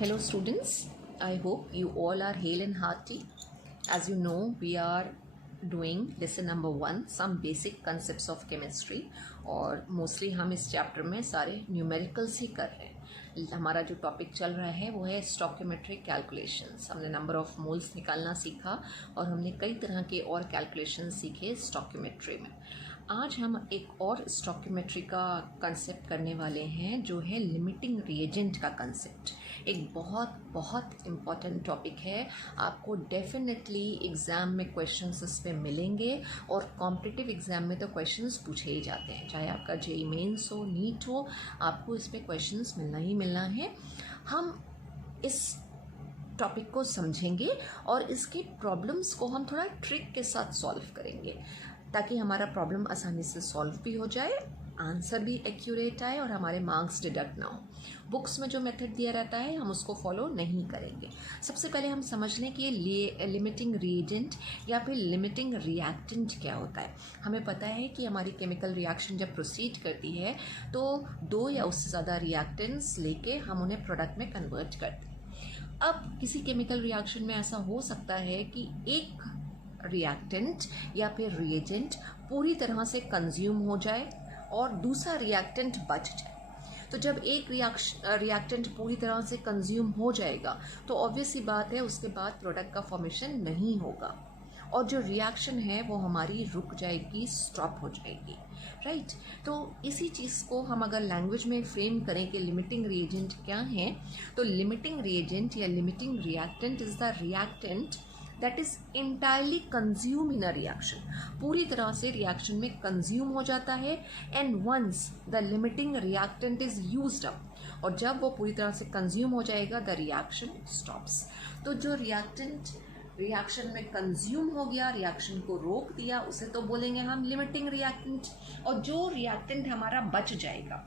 Hello students, I hope you all are hale and hearty. As you know, we are doing lesson number 1, some basic concepts of chemistry, और mostly हम इस chapter में सारे numericals ही कर रहे हैं. हमारा जो टॉपिक चल रहा है वो है स्टोकियोमेट्रिक कैलकुलेशंस. हमने नंबर ऑफ मोल्स निकालना सीखा और हमने कई तरह के और कैलकुलेशन सीखे स्टोकियोमेट्री में. आज हम एक और स्टोकियोमेट्री का कंसेप्ट करने वाले हैं जो है लिमिटिंग रिएजेंट का कंसेप्ट. एक बहुत इम्पॉर्टेंट टॉपिक है. आपको डेफिनेटली एग्ज़ाम में क्वेश्चंस इस पे मिलेंगे और कॉम्पिटिटिव एग्ज़ाम में तो क्वेश्चंस पूछे ही जाते हैं. चाहे आपका जेईई मेंस हो, नीट हो, आपको इस पे क्वेश्चंस मिलना ही मिलना है. हम इस टॉपिक को समझेंगे और इसकी प्रॉब्लम्स को हम थोड़ा ट्रिक के साथ सॉल्व करेंगे ताकि हमारा प्रॉब्लम आसानी से सॉल्व भी हो जाए, आंसर भी एक्यूरेट आए और हमारे मार्क्स डिडक्ट ना हो. बुक्स में जो मेथड दिया रहता है हम उसको फॉलो नहीं करेंगे. सबसे पहले हम समझ लें कि ये लिमिटिंग रिएजेंट या फिर लिमिटिंग रिएक्टेंट क्या होता है. हमें पता है कि हमारी केमिकल रिएक्शन जब प्रोसीड करती है तो 2 या उससे ज़्यादा रिएक्टेंट्स लेके हम उन्हें प्रोडक्ट में कन्वर्ट करते हैं. अब किसी केमिकल रिएक्शन में ऐसा हो सकता है कि एक रिएक्टेंट या फिर रिएजेंट पूरी तरह से कंज्यूम हो जाए और दूसरा रिएक्टेंट बच जाए. तो जब एक रिएक्टेंट पूरी तरह से कंज्यूम हो जाएगा तो ऑब्वियस सी बात है उसके बाद प्रोडक्ट का फॉर्मेशन नहीं होगा और जो रिएक्शन है वो हमारी रुक जाएगी, स्टॉप हो जाएगी. राइट. तो इसी चीज़ को हम अगर लैंग्वेज में फ्रेम करें कि लिमिटिंग रिएजेंट क्या है, तो लिमिटिंग रिएजेंट या limiting reactant is the reactant that is entirely consumed in a reaction. पूरी तरह से रिएक्शन में कंज्यूम हो जाता है and once the limiting reactant is used up, और जब वो पूरी तरह से कंज्यूम हो जाएगा the reaction stops. तो जो रिएक्टेंट रिएक्शन में कंज्यूम हो गया, रिएक्शन को रोक दिया, उसे तो बोलेंगे हम लिमिटिंग रिएक्टेंट. और जो रिएक्टेंट हमारा बच जाएगा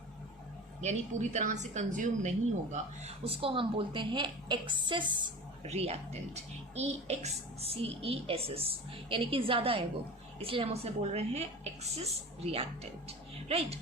यानी पूरी तरह से कंज्यूम नहीं होगा उसको हम बोलते हैं एक्सेस रिएक्टेंट. EXCESS यानी कि ज़्यादा है वो, इसलिए हम उसे बोल रहे हैं एक्सेस रिएक्टेंट. राइट.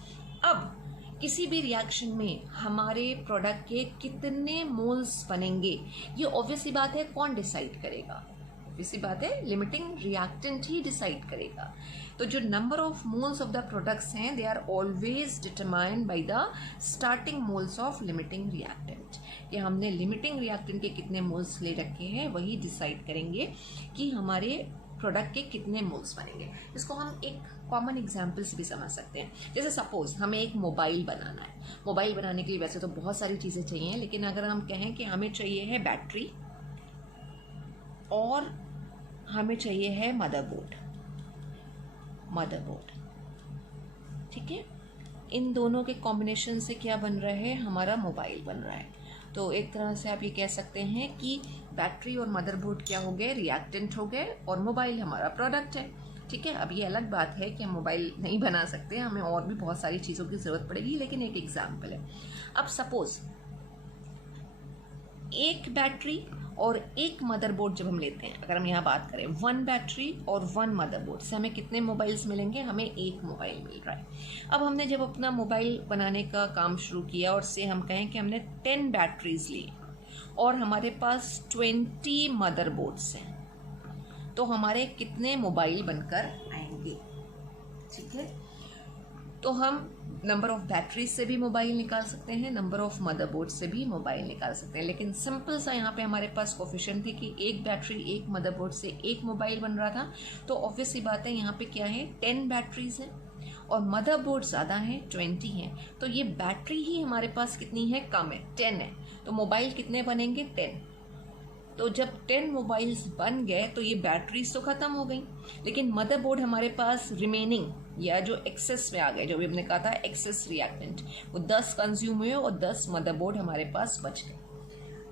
अब किसी भी रिएक्शन में हमारे प्रोडक्ट के कितने मोल्स बनेंगे ये ऑब्वियस सी बात है कौन डिसाइड करेगा? ऑब्वियस सी बात है लिमिटिंग रिएक्टेंट ही डिसाइड करेगा. तो जो number of moles of the products हैं they are always determined by the starting moles of limiting reactant. ये हमने लिमिटिंग रिएक्टेंट के कितने मोल्स ले रखे हैं वही डिसाइड करेंगे कि हमारे प्रोडक्ट के कितने मोल्स बनेंगे. इसको हम एक कॉमन एग्जाम्पल से भी समझ सकते हैं. जैसे सपोज हमें एक मोबाइल बनाना है. मोबाइल बनाने के लिए वैसे तो बहुत सारी चीज़ें चाहिए, लेकिन अगर हम कहें कि हमें चाहिए है बैटरी और हमें चाहिए है मदरबोर्ड. ठीक है. इन दोनों के कॉम्बिनेशन से क्या बन रहा है? हमारा मोबाइल बन रहा है. तो एक तरह से आप ये कह सकते हैं कि बैटरी और मदरबोर्ड क्या हो गए? रिएक्टेंट हो गए और मोबाइल हमारा प्रोडक्ट है. ठीक है. अब ये अलग बात है कि हम मोबाइल नहीं बना सकते, हमें और भी बहुत सारी चीज़ों की ज़रूरत पड़ेगी, लेकिन एक एग्जाम्पल है. अब सपोज एक बैटरी और एक मदरबोर्ड जब हम लेते हैं, अगर हम यहाँ बात करें 1 बैटरी और 1 मदरबोर्ड से हमें कितने मोबाइल्स मिलेंगे? हमें एक मोबाइल मिल रहा है. अब हमने जब अपना मोबाइल बनाने का काम शुरू किया और से हम कहें कि हमने 10 बैटरीज ली और हमारे पास 20 मदरबोर्ड्स हैं, तो हमारे कितने मोबाइल बनकर आएंगे? ठीक है. तो हम नंबर ऑफ बैटरीज से भी मोबाइल निकाल सकते हैं, नंबर ऑफ मदरबोर्ड से भी मोबाइल निकाल सकते हैं, लेकिन सिंपल सा यहाँ पे हमारे पास कोफिशिएंट थी कि एक बैटरी एक मदरबोर्ड से एक मोबाइल बन रहा था. तो ऑब्वियस सी बात है यहाँ पे क्या है? 10 बैटरीज हैं और मदरबोर्ड ज़्यादा हैं, 20 हैं. तो ये बैटरी ही हमारे पास कितनी है? कम है, 10 है. तो मोबाइल कितने बनेंगे? 10. तो जब 10 मोबाइल्स बन गए तो ये बैटरीज तो ख़त्म हो गई, लेकिन मदरबोर्ड हमारे पास रिमेनिंग या जो एक्सेस में आ गए, जो भी हमने कहा था एक्सेस रिएक्टेंट, वो 10 कंज्यूम हुए और 10 मदरबोर्ड हमारे पास बच गए.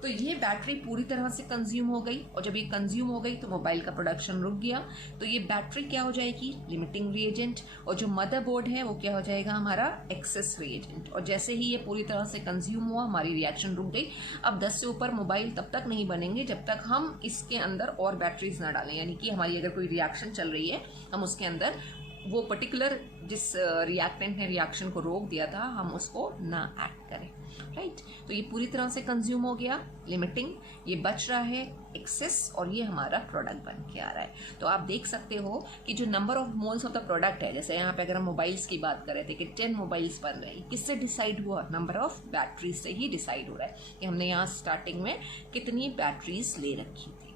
तो ये बैटरी पूरी तरह से कंज्यूम हो गई और जब ये कंज्यूम हो गई तो मोबाइल का प्रोडक्शन रुक गया. तो ये बैटरी क्या हो जाएगी? Limiting reagent. और जो मदरबोर्ड है वो क्या हो जाएगा? हमारा एक्सेस रिएजेंट. और जैसे ही ये पूरी तरह से कंज्यूम हुआ हमारी रिएक्शन रुक गई. अब 10 से ऊपर मोबाइल तब तक नहीं बनेंगे जब तक हम इसके अंदर और बैटरीज ना डालें. यानी कि हमारी अगर कोई रिएक्शन चल रही है हम उसके अंदर वो पर्टिकुलर जिस रिएक्टेंट ने रिएक्शन को रोक दिया था हम उसको ना ऐड करें. राइट। तो ये पूरी तरह से कंज्यूम हो गया, लिमिटिंग, ये बच रहा है एक्सेस, और ये हमारा प्रोडक्ट बन के आ रहा है। तो आप देख सकते हो कि जो number of moles of the product है, जैसे यहाँ पे अगर हम मोबाइल्स की बात कर रहे थे कि 10 मोबाइल्स बन रहे हैं, किससे डिसाइड हुआ? नंबर ऑफ बैटरीज से ही डिसाइड हो रहा है कि हमने यहाँ स्टार्टिंग में कितनी बैटरीज ले रखी थी।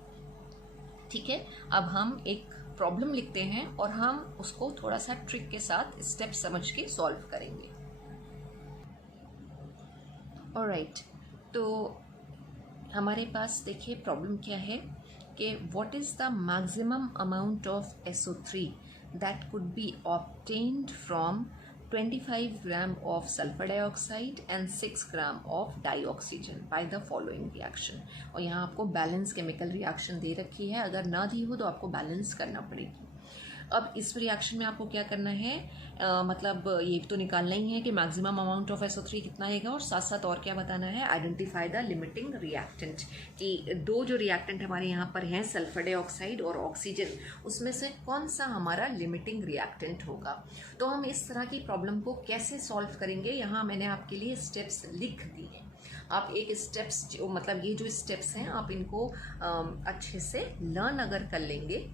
ठीक है, अब हम एक प्रॉब्लम लिखते हैं और हम उसको थोड़ा सा ट्रिक के साथ स्टेप समझ के सॉल्व करेंगे। ऑलराइट, तो हमारे पास देखिए प्रॉब्लम क्या है कि what is the maximum amount of SO3 that could be obtained from 25 gram of sulfur dioxide and 6 gram of dioxygen by the following reaction। और यहाँ आपको बैलेंस केमिकल रिएक्शन दे रखी है, अगर ना दी हो तो आपको बैलेंस करना पड़ेगी। अब इस रिएक्शन में आपको क्या करना है, मतलब ये तो निकालना ही है कि मैक्सिमम अमाउंट ऑफ SO3 कितना आएगा, और साथ साथ और क्या बताना है, आइडेंटिफाई द लिमिटिंग रिएक्टेंट, कि दो जो रिएक्टेंट हमारे यहाँ पर हैं सल्फर डाइऑक्साइड और ऑक्सीजन, उसमें से कौन सा हमारा लिमिटिंग रिएक्टेंट होगा। तो हम इस तरह की प्रॉब्लम को कैसे सॉल्व करेंगे, यहाँ मैंने आपके लिए स्टेप्स लिख दी है। आप एक स्टेप्स जो मतलब ये जो स्टेप्स हैं आप इनको अच्छे से लर्न अगर कर लेंगे,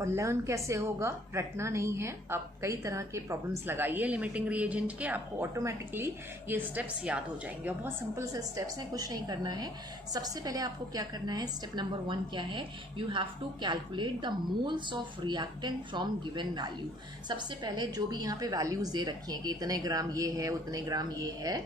और लर्न कैसे होगा, रटना नहीं है, आप कई तरह के प्रॉब्लम्स लगाइए लिमिटिंग रिएजेंट के, आपको ऑटोमेटिकली ये स्टेप्स याद हो जाएंगे। और बहुत सिंपल से स्टेप्स हैं, कुछ नहीं करना है। सबसे पहले आपको क्या करना है, स्टेप नंबर 1 क्या है, you have to calculate the moles of reactant from given value. सबसे पहले जो भी यहाँ पे वैल्यूज दे रखी हैं कि इतने ग्राम ये है, उतने ग्राम ये है,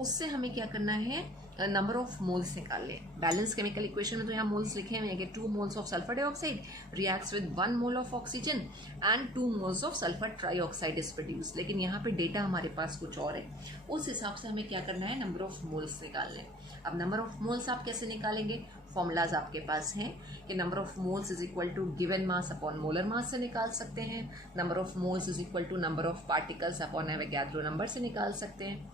उससे हमें क्या करना है, नंबर ऑफ मोल्स निकाल लें। बैलेंस केमिकल इक्वेशन में तो यहाँ मोल्स लिखे हुए हैं कि 2 moles of sulphur dioxide reacts with 1 mole of oxygen and 2 moles of sulphur trioxide is produce. लेकिन यहाँ पे डेटा हमारे पास कुछ और है, उस हिसाब से हमें क्या करना है, नंबर ऑफ मोल्स निकाल लें। अब नंबर ऑफ मोल्स आप कैसे निकालेंगे, फॉर्मूलाज आपके पास हैं कि number of moles is equal to given mass upon molar mass से निकाल सकते हैं, number of moles is equal to number of particles upon Avogadro number से निकाल सकते हैं,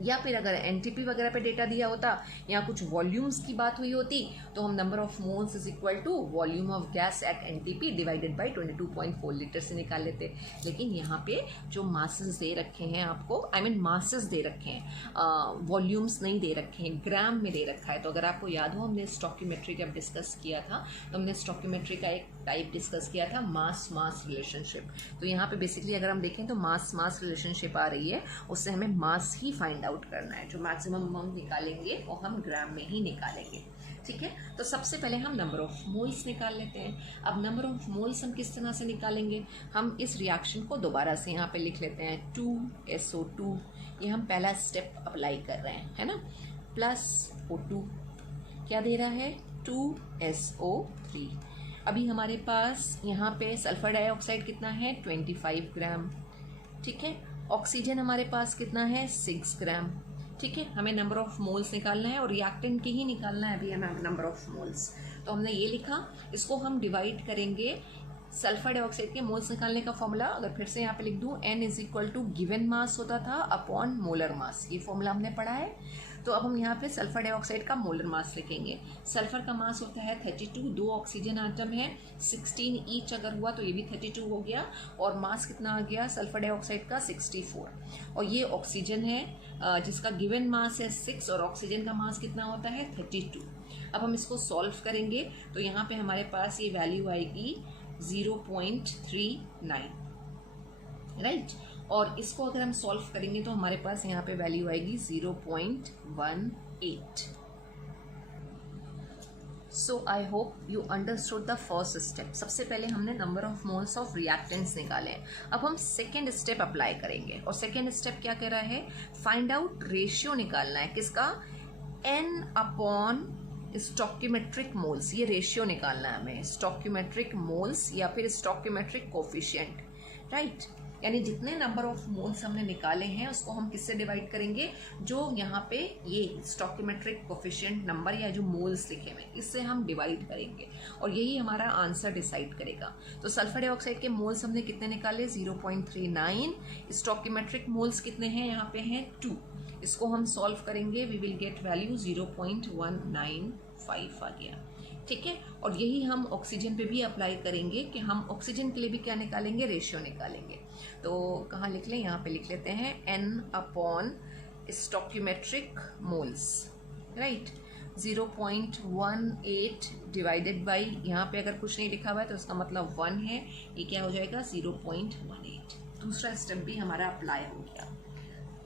या फिर अगर एनटीपी वगैरह पे डेटा दिया होता या कुछ वॉल्यूम्स की बात हुई होती तो हम number of moles is equal to volume of gas at NTP divided by 22.4 litre से निकाल लेते। लेकिन यहाँ पे जो मासेस दे रखे हैं आपको, आई मीन मासेस दे रखे हैं, वॉल्यूम्स नहीं दे रखे हैं, ग्राम में दे रखा है। तो अगर आपको याद हो, हमने स्टॉकियोमेट्री जब डिस्कस किया था तो हमने स्टॉकियोमेट्री का एक टाइप डिस्कस किया था, मास मास रिलेशनशिप। तो यहाँ पे बेसिकली अगर हम देखें तो मास मास रिलेशनशिप आ रही है, उससे हमें मास ही फाइंड आउट करना है। जो मैक्सिमम अमाउंट निकालेंगे वो हम ग्राम में ही निकालेंगे। ठीक है, तो सबसे पहले हम नंबर ऑफ मोल्स निकाल लेते हैं। अब नंबर ऑफ मोल्स हम किस तरह से निकालेंगे, हम इस रिएक्शन को दोबारा से यहाँ पे लिख लेते हैं 2SO2, ये हम पहला स्टेप अप्लाई कर रहे हैं, है ना, प्लस O2 क्या दे रहा है 2SO3। अभी हमारे पास यहाँ पे सल्फर डाइऑक्साइड कितना है 25 ग्राम, ठीक है, ऑक्सीजन हमारे पास कितना है 6 ग्राम। ठीक है, हमें नंबर ऑफ मोल्स निकालना है और रिएक्टेंट की ही निकालना है अभी हमें नंबर ऑफ मोल्स। तो हमने ये लिखा, इसको हम डिवाइड करेंगे सल्फर डाइऑक्साइड के मोल्स निकालने का फॉर्मूला अगर फिर से यहाँ पे लिख दूं, N is equal to given mass होता था अपॉन मोलर मास, ये फॉर्मूला हमने पढ़ा है। तो अब हम यहाँ पे सल्फर डाइऑक्साइड का मोलर मास लिखेंगे। सल्फर का मास होता है 32, 2 ऑक्सीजन आटम है, 16 ईच अगर हुआ तो ये भी 32 हो गया, और मास कितना आ गया सल्फर डाइऑक्साइड का 64। और ये ऑक्सीजन है जिसका गिवन मास है 6 और ऑक्सीजन का मास कितना होता है 32। अब हम इसको सॉल्व करेंगे तो यहाँ पे हमारे पास ये वैल्यू आएगी 0.39, राइट। और इसको अगर हम सॉल्व करेंगे तो हमारे पास यहाँ पे वैल्यू आएगी 0.18। So I hope you understood the first step. सबसे पहले हमने number of moles of reactants निकाले। अब हम सेकेंड स्टेप अप्लाई करेंगे, और सेकेंड स्टेप क्या कह रहा है, फाइंड आउट रेशियो निकालना है, किसका, N अपॉन स्टॉकियोमेट्रिक मोल्स, ये रेशियो निकालना है हमें, स्टॉकियोमेट्रिक मोल्स या फिर स्टॉकियोमेट्रिक कोफिशिएंट, राइट। यानी जितने नंबर ऑफ मोल्स हमने निकाले हैं उसको हम किससे डिवाइड करेंगे, जो यहाँ पे ये स्टॉकियोमेट्रिक कोफिशिएंट नंबर या जो मोल्स लिखे हुए इससे हम डिवाइड करेंगे, और यही हमारा आंसर डिसाइड करेगा। तो सल्फर डाइऑक्साइड के मोल्स हमने कितने निकाले 0.39, स्टॉकियोमेट्रिक मोल्स कितने हैं यहाँ पे हैं 2। इसको हम सॉल्व करेंगे, वी विल गेट वैल्यू 0.195 आ गया, ठीक है। और यही हम ऑक्सीजन पे भी अप्लाई करेंगे कि हम ऑक्सीजन के लिए भी क्या निकालेंगे, रेशियो निकालेंगे। तो कहाँ लिख लें, यहाँ पे लिख लेते हैं N upon stoichiometric moles, right? 0.18 divided by, यहाँ पे अगर कुछ नहीं लिखा हुआ है तो उसका मतलब 1 है, ये क्या हो जाएगा 0.18। दूसरा स्टेप भी हमारा अप्लाई हो गया।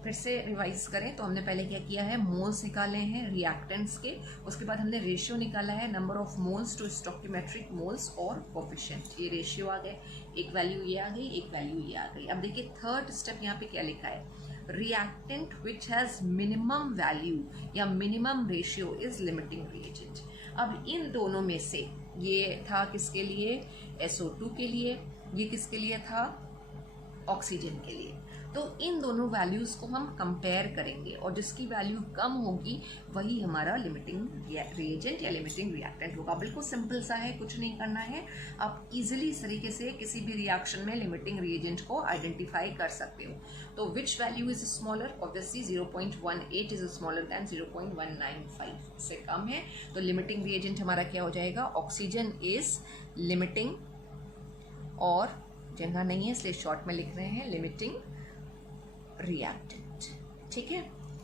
फिर से रिवाइज करें तो हमने पहले क्या किया है, मोल्स निकाले हैं रिएक्टेंट्स के, उसके बाद हमने रेशियो निकाला है number of moles to stoichiometric moles और कोफिशिएंट। ये रेशियो आ गए, एक वैल्यू ये आ गई, एक वैल्यू ये आ गई। अब देखिए थर्ड स्टेप यहाँ पे क्या लिखा है, reactant which has minimum value या minimum ratio is limiting reagent. अब इन दोनों में से ये था किसके लिए, SO2 के लिए, ये किसके लिए था, ऑक्सीजन के लिए। तो इन दोनों वैल्यूज को हम कंपेयर करेंगे और जिसकी वैल्यू कम होगी वही हमारा लिमिटिंग रिएजेंट या लिमिटिंग रिएक्टेंट होगा। बिल्कुल सिंपल सा है, कुछ नहीं करना है। आप इजीली इस तरीके से किसी भी रिएक्शन में लिमिटिंग रिएजेंट को आइडेंटिफाई कर सकते हो। तो which value is smaller, obviously 0.18 is smaller than 0.195, इससे कम है। तो लिमिटिंग रिएजेंट हमारा क्या हो जाएगा, ऑक्सीजन इज लिमिटिंग, और जगह नहीं है इसलिए शॉर्ट में लिख रहे हैं लिमिटिंग रिएक्टेंट। ठीक है,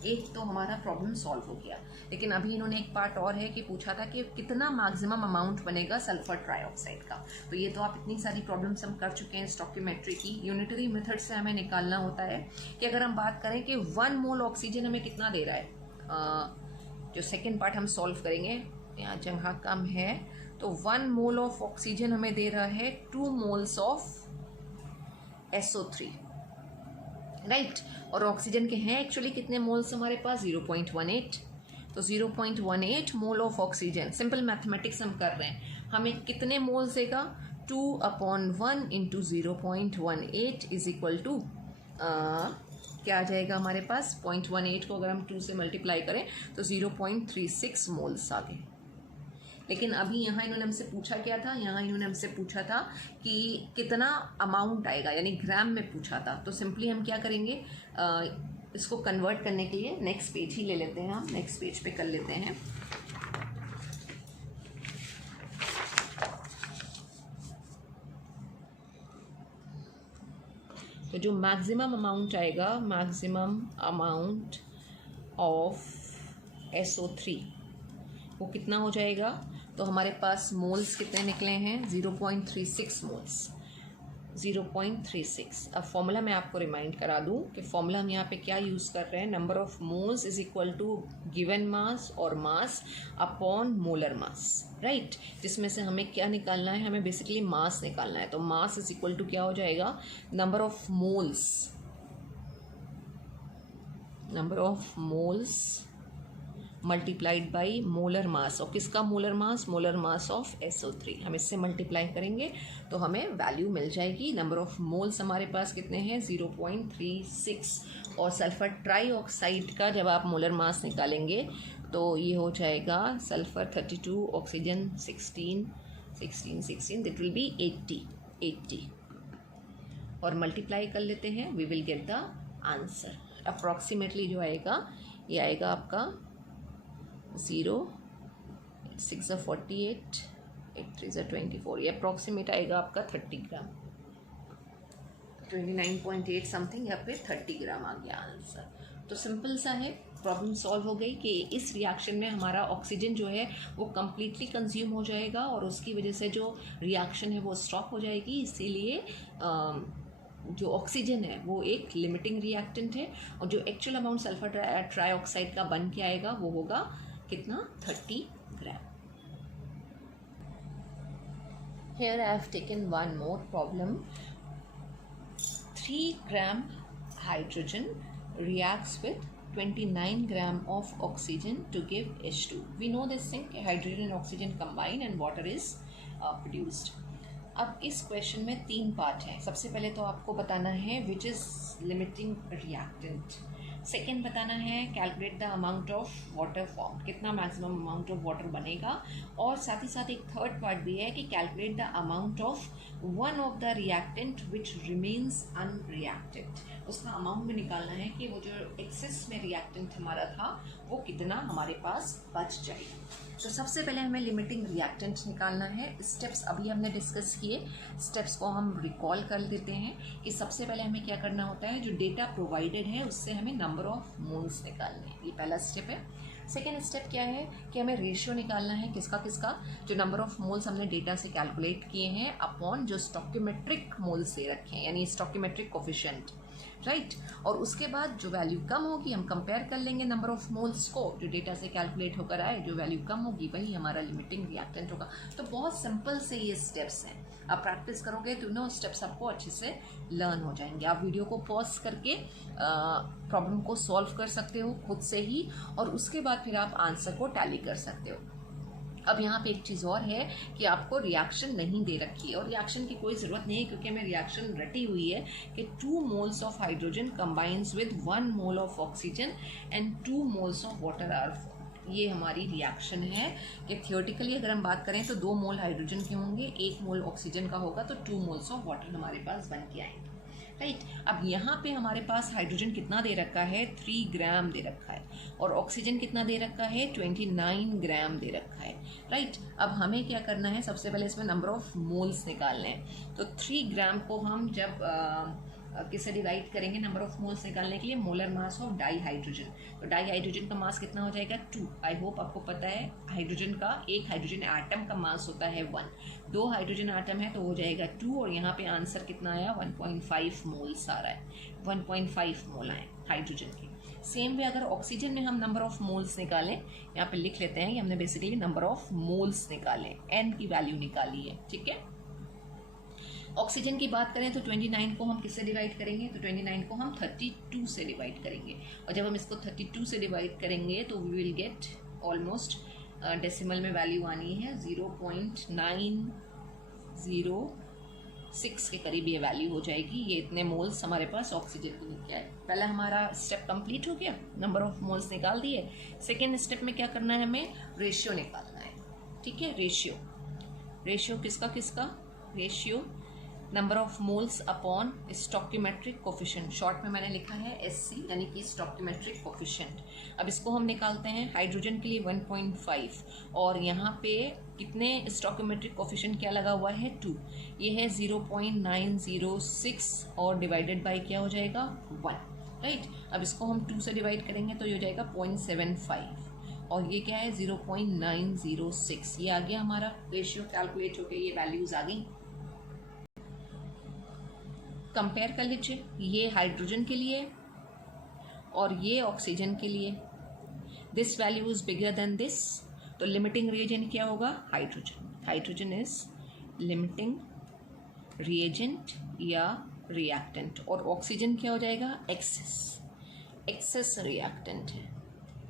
एक तो हमारा प्रॉब्लम सॉल्व हो गया। लेकिन अभी इन्होंने एक पार्ट और है कि पूछा था कि कितना मैक्सिमम अमाउंट बनेगा सल्फर ट्राइऑक्साइड का। तो ये तो आप इतनी सारी प्रॉब्लम्स हम कर चुके हैं स्टोइकियोमेट्री की। यूनिटरी मेथड से हमें निकालना होता है कि अगर हम बात करें कि 1 मोल ऑक्सीजन हमें कितना दे रहा है, जो सेकेंड पार्ट हम सॉल्व करेंगे, यहाँ जगह कम है, तो 1 मोल ऑफ ऑक्सीजन हमें दे रहा है 2 मोल्स ऑफ SO3, राइट। और ऑक्सीजन के हैं एक्चुअली कितने मोल्स हमारे पास, 0.18। तो 0.18 मोल ऑफ ऑक्सीजन, सिंपल मैथमेटिक्स हम कर रहे हैं, हमें कितने मोल्स देगा, 2/1 इंटू 0.18 इज इक्वल टू क्या आ जाएगा हमारे पास, 0.18 को अगर हम 2 से मल्टीप्लाई करें तो 0.36 मोल्स आ गए। लेकिन अभी यहाँ इन्होंने हमसे पूछा क्या था, यहाँ इन्होंने हमसे पूछा था कि कितना अमाउंट आएगा, यानी ग्राम में पूछा था। तो सिंपली हम क्या करेंगे, इसको कन्वर्ट करने के लिए नेक्स्ट पेज ही ले लेते हैं, हम नेक्स्ट पेज पे कर लेते हैं। तो जो मैक्सिमम अमाउंट आएगा, मैक्सिमम अमाउंट ऑफ SO3 वो कितना हो जाएगा, तो हमारे पास मोल्स कितने निकले हैं, 0.36 मोल्स, 0.36। अब फॉर्मूला मैं आपको रिमाइंड करा दूं कि फॉर्मूला हम यहाँ पे क्या यूज़ कर रहे हैं, number of moles is equal to given mass और mass upon molar mass, right. जिसमें से हमें क्या निकालना है, हमें बेसिकली मास निकालना है। तो मास इज इक्वल टू क्या हो जाएगा, number of moles multiplied by molar mass. और किसका molar mass, molar mass of SO3। हम इससे मल्टीप्लाई करेंगे तो हमें वैल्यू मिल जाएगी। नंबर ऑफ मोल्स हमारे पास कितने हैं, 0.36। और सल्फर ट्राइऑक्साइड का जब आप मोलर मास निकालेंगे तो ये हो जाएगा sulphur 32, oxygen 16, that will be 80। और मल्टीप्लाई कर लेते हैं, we will get the answer. Approximately जो आएगा, ये आएगा आपका 0, 6 48, 8 3 24, ये अप्रॉक्सीमेट आएगा आपका 30 ग्राम, 29.8 समथिंग, या फिर 30 ग्राम आ गया आंसर। तो सिंपल सा है, प्रॉब्लम सॉल्व हो गई कि इस रिएक्शन में हमारा ऑक्सीजन जो है वो कम्प्लीटली कंज्यूम हो जाएगा और उसकी वजह से जो रिएक्शन है वो स्टॉप हो जाएगी। इसीलिए जो ऑक्सीजन है वो एक लिमिटिंग रिएक्टेंट है, और जो एक्चुअल अमाउंट सल्फर ट्राइऑक्साइड का बन के आएगा वो होगा कितना, 30 ग्राम। Here I have taken one more problem. 3 gram hydrogen reacts with 29 gram of oxygen to give H2. We know this thing, hydrogen and oxygen combine and water is produced. अब इस question में 3 पार्ट है। सबसे पहले तो आपको बताना है which is limiting reactant, second बताना है calculate the amount of water form, कितना मैक्सिमम अमाउंट ऑफ वाटर बनेगा, और साथ ही साथ एक थर्ड पार्ट भी है कि calculate the amount of one of the reactant which remains unreacted. उसका अमाउंट में निकालना है कि वो जो एक्सेस में रिएक्टेंट हमारा था वो कितना हमारे पास बच जाएगा। तो सबसे पहले हमें लिमिटिंग रिएक्टेंट निकालना है। स्टेप्स अभी हमने डिस्कस किए, स्टेप्स को हम रिकॉल कर देते हैं कि सबसे पहले हमें क्या करना होता है, जो डेटा प्रोवाइडेड है उससे हमें नंबर ऑफ मोल्स निकालने हैं, ये पहला स्टेप है। सेकेंड स्टेप क्या है कि हमें रेशियो निकालना है, किसका किसका, जो नंबर ऑफ मोल्स हमने डेटा से कैलकुलेट किए हैं अपॉन जो स्टोकियोमेट्रिक मोल्स दे रखे हैं, यानी स्टोकियोमेट्रिक कोफिशिएंट, राइट। और उसके बाद जो वैल्यू कम होगी हम कंपेयर कर लेंगे नंबर ऑफ मोल्स को, जो डेटा से कैलकुलेट होकर आए, जो वैल्यू कम होगी वही हमारा लिमिटिंग रिएक्टेंट होगा। तो बहुत सिंपल से ये स्टेप्स हैं, आप प्रैक्टिस करोगे तो नो स्टेप्स आपको अच्छे से लर्न हो जाएंगे। आप वीडियो को पॉज करके प्रॉब्लम को सॉल्व कर सकते हो खुद से ही, और उसके बाद फिर आप आंसर को टैली कर सकते हो। अब यहाँ पे एक चीज़ और है कि आपको रिएक्शन नहीं दे रखी है, और रिएक्शन की कोई ज़रूरत नहीं है क्योंकि हमें रिएक्शन रटी हुई है कि 2 moles of hydrogen combines with 1 mole of oxygen and 2 moles of water are, ये हमारी रिएक्शन है। कि थियोरेटिकली अगर हम बात करें तो 2 मोल हाइड्रोजन के होंगे, 1 मोल ऑक्सीजन का होगा, तो 2 मोल्स ऑफ वाटर हमारे पास बन के आएंगे, राइट। अब यहाँ पे हमारे पास हाइड्रोजन कितना दे रखा है, 3 ग्राम दे रखा है, और ऑक्सीजन कितना दे रखा है, 29 ग्राम दे रखा है, राइट। अब हमें क्या करना है, सबसे पहले इसमें नंबर ऑफ मोल्स निकालने हैं। तो 3 ग्राम को हम जब किससे डिवाइड करेंगे नंबर ऑफ मोल्स निकालने के लिए, molar mass of di hydrogen, तो डाई हाइड्रोजन का मास कितना हो जाएगा, 2। आई होप आपको पता है हाइड्रोजन का, एक हाइड्रोजन एटम का मास होता है 1, 2 हाइड्रोजन एटम है तो हो जाएगा 2, और यहाँ पे आंसर कितना आया, 1.5 मोल्स आ रहा है, 1.5 मोल आए हाइड्रोजन के। सेम वे अगर ऑक्सीजन में हम नंबर ऑफ मोल्स निकालें, यहाँ पे लिख लेते हैं कि हमने बेसिकली नंबर ऑफ मोल्स निकाले, एन की वैल्यू निकाली है, ठीक है। ऑक्सीजन की बात करें तो 29 को हम किससे डिवाइड करेंगे, तो 29 को हम 32 से डिवाइड करेंगे, और जब हम इसको 32 से डिवाइड करेंगे तो we will get almost decimal में वैल्यू आनी है 0.906 के करीब ये वैल्यू हो जाएगी। ये इतने मोल्स हमारे पास ऑक्सीजन के लेके आए। पहला हमारा स्टेप कंप्लीट हो गया, नंबर ऑफ मोल्स निकाल दिए। सेकेंड स्टेप में क्या करना है, हमें रेशियो निकालना है, ठीक है। रेशियो किसका किसका, ratio number of moles upon stoichiometric coefficient, short में मैंने लिखा है SC, यानी कि स्टोकियोमेट्रिक कोफिशिएंट। अब इसको हम निकालते हैं, हाइड्रोजन के लिए 1.5, और यहाँ पे कितने स्टोकियोमेट्रिक कोफिशिएंट क्या लगा हुआ है, 2, ये है 0.906, और डिवाइडेड बाय क्या हो जाएगा, 1, राइट। अब इसको हम 2 से डिवाइड करेंगे तो ये हो जाएगा 0.75, और ये क्या है 0.906, ये आ गया हमारा रेशियो कैलकुलेट होकर, ये वैल्यूज आ गई। कंपेयर कर लीजिए, ये हाइड्रोजन के लिए और ये ऑक्सीजन के लिए, this value is bigger than this, तो लिमिटिंग रिएजेंट क्या होगा, हाइड्रोजन इज लिमिटिंग रिएजेंट या रिएक्टेंट, और ऑक्सीजन क्या हो जाएगा, एक्सेस रिएक्टेंट है,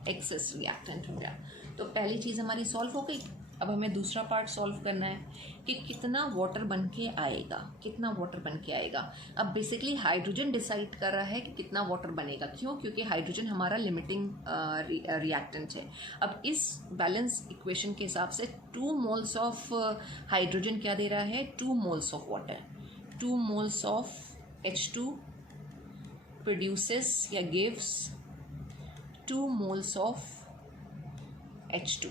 एक्सेस रिएक्टेंट हो गया। तो पहली चीज़ हमारी सॉल्व हो गई। अब हमें दूसरा पार्ट सॉल्व करना है कि कितना वाटर बन के आएगा, कितना वाटर बन के आएगा। अब बेसिकली हाइड्रोजन डिसाइड कर रहा है कि कितना वाटर बनेगा, क्यों, क्योंकि हाइड्रोजन हमारा लिमिटिंग रिएक्टेंट है। अब इस बैलेंस इक्वेशन के हिसाब से 2 मोल्स ऑफ हाइड्रोजन क्या दे रहा है, 2 moles of water, 2 moles of H2 produces या गिव्स 2 मोल्स ऑफ H2,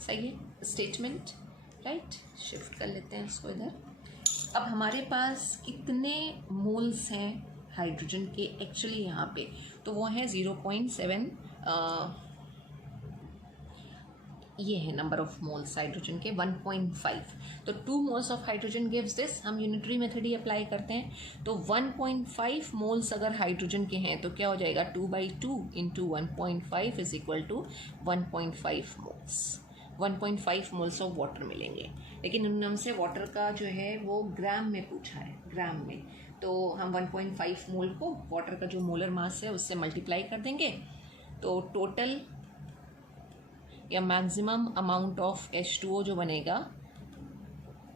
सही है स्टेटमेंट, राइट। शिफ्ट कर लेते हैं इसको इधर। अब हमारे पास कितने मोल्स हैं हाइड्रोजन के एक्चुअली यहाँ पे, तो वो है 0.7, ये है नंबर ऑफ मोल्स हाइड्रोजन के 1.5, तो 2 moles of hydrogen gives this, हम यूनिटरी मेथड ही अप्लाई करते हैं। तो 1.5 मोल्स अगर हाइड्रोजन के हैं तो क्या हो जाएगा, 2/2 into 1.5 is equal to 1.5 moles, 1.5 moles of water मिलेंगे। लेकिन उन्होंने हमसे वाटर का जो है वो ग्राम में पूछा है, ग्राम में, तो हम 1.5 मोल को वाटर का जो मोलर मास है उससे मल्टीप्लाई कर देंगे, तो टोटल या मैक्सिमम अमाउंट ऑफ H2O जो बनेगा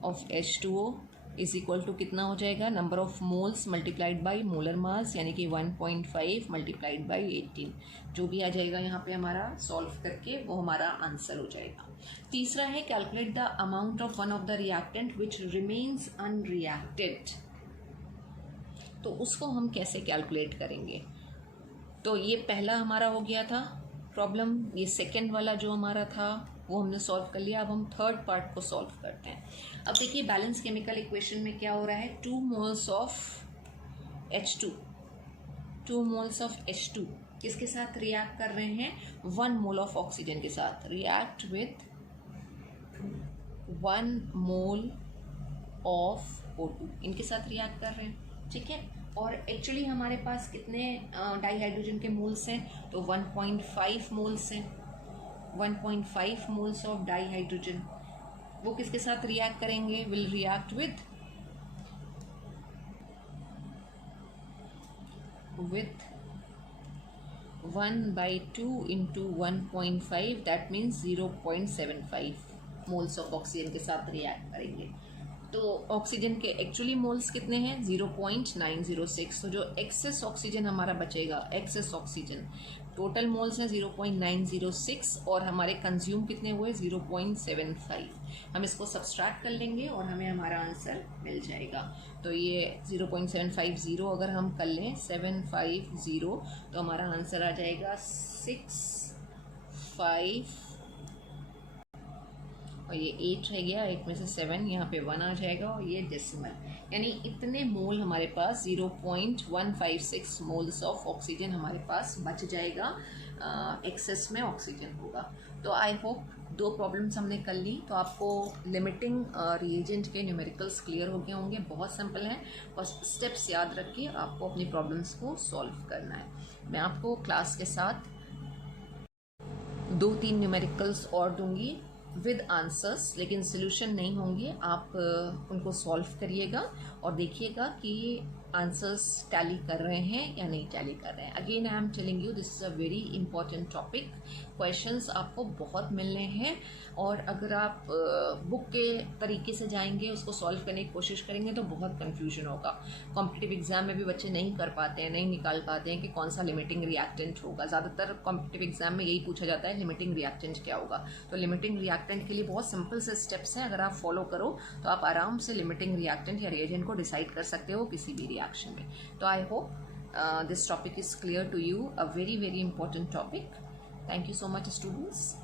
of H2O is equal to कितना हो जाएगा, number of moles multiplied by molar mass, यानी कि 1.5 मल्टीप्लाइड बाय 18, जो भी आ जाएगा यहाँ पे हमारा सॉल्व करके वो हमारा आंसर हो जाएगा। तीसरा है calculate the amount of one of the reactant which remains unreacted. तो उसको हम कैसे कैलकुलेट करेंगे। तो ये पहला हमारा हो गया था प्रॉब्लम। ये सेकेंड वाला जो हमारा था वो हमने सॉल्व कर लिया। अब हम थर्ड पार्ट को सॉल्व करते हैं। अब देखिए बैलेंस केमिकल इक्वेशन में क्या हो रहा है, 2 moles of H2, 2 moles of H2 किसके साथ रिएक्ट कर रहे हैं, 1 मोल ऑफ ऑक्सीजन के साथ। React with 1 mole of O2, इनके साथ रिएक्ट कर रहे हैं, ठीक है। और एक्चुअली हमारे पास कितने डाईहाइड्रोजन के मोल्स हैं, तो 1.5 मोल्स हैं। 1.5 मोल्स ऑफ डाईहाइड्रोजन वो किसके साथ रिएक्ट करेंगे, will react with 1/2 into 1.5, that means 0.75 moles of oxygen के साथ रिएक्ट करेंगे। तो ऑक्सीजन के एक्चुअली मोल्स कितने हैं, 0.906। तो जो एक्सेस ऑक्सीजन हमारा बचेगा, एक्सेस ऑक्सीजन टोटल मोल्स हैं 0.906 और हमारे कंज्यूम कितने हुए 0.75। हम इसको सब्सट्रैक्ट कर लेंगे और हमें हमारा आंसर मिल जाएगा। तो ये 0.750 अगर हम कर लें 750 तो हमारा आंसर आ जाएगा 65 और ये 8 रह गया, 8 में से 7 यहाँ पे 1 आ जाएगा और ये डेसिमल, यानी इतने मोल हमारे पास 0.156 मोल्स ऑफ ऑक्सीजन हमारे पास बच जाएगा, एक्सेस में ऑक्सीजन होगा। तो आई होप 2 प्रॉब्लम्स हमने कर ली, तो आपको लिमिटिंग रिएजेंट के न्यूमेरिकल्स क्लियर हो गए होंगे। बहुत सिंपल है, बस स्टेप्स याद रख के आपको अपनी प्रॉब्लम्स को सॉल्व करना है। मैं आपको क्लास के साथ 2-3 न्यूमेरिकल्स और दूंगी विद आंसर्स, लेकिन सोल्यूशन नहीं होंगे। आप उनको सॉल्व करिएगा और देखिएगा कि आंसर्स टैली कर रहे हैं या नहीं टैली कर रहे हैं। Again I am telling you this is a very important topic. Questions आपको बहुत मिलने हैं और अगर आप बुक के तरीके से जाएंगे, उसको सॉल्व करने की कोशिश करेंगे तो बहुत कन्फ्यूजन होगा। कॉम्पिटिटिव एग्जाम में भी बच्चे नहीं कर पाते हैं, नहीं निकाल पाते हैं कि कौन सा लिमिटिंग रिएक्टेंट होगा। ज़्यादातर कॉम्पिटिटिव एग्जाम में यही पूछा जाता है लिमिटिंग रिएक्टेंट क्या होगा। तो लिमिटिंग रिएक्टेंट के लिए बहुत सिंपल से स्टेप्स हैं, अगर आप फॉलो करो तो आप आराम से लिमिटिंग रिएक्टेंट या रिएजेंट को डिसाइड कर सकते हो किसी भी रिएक्शन में। तो I hope this topic is clear to you, a very important topic. Thank you so much students.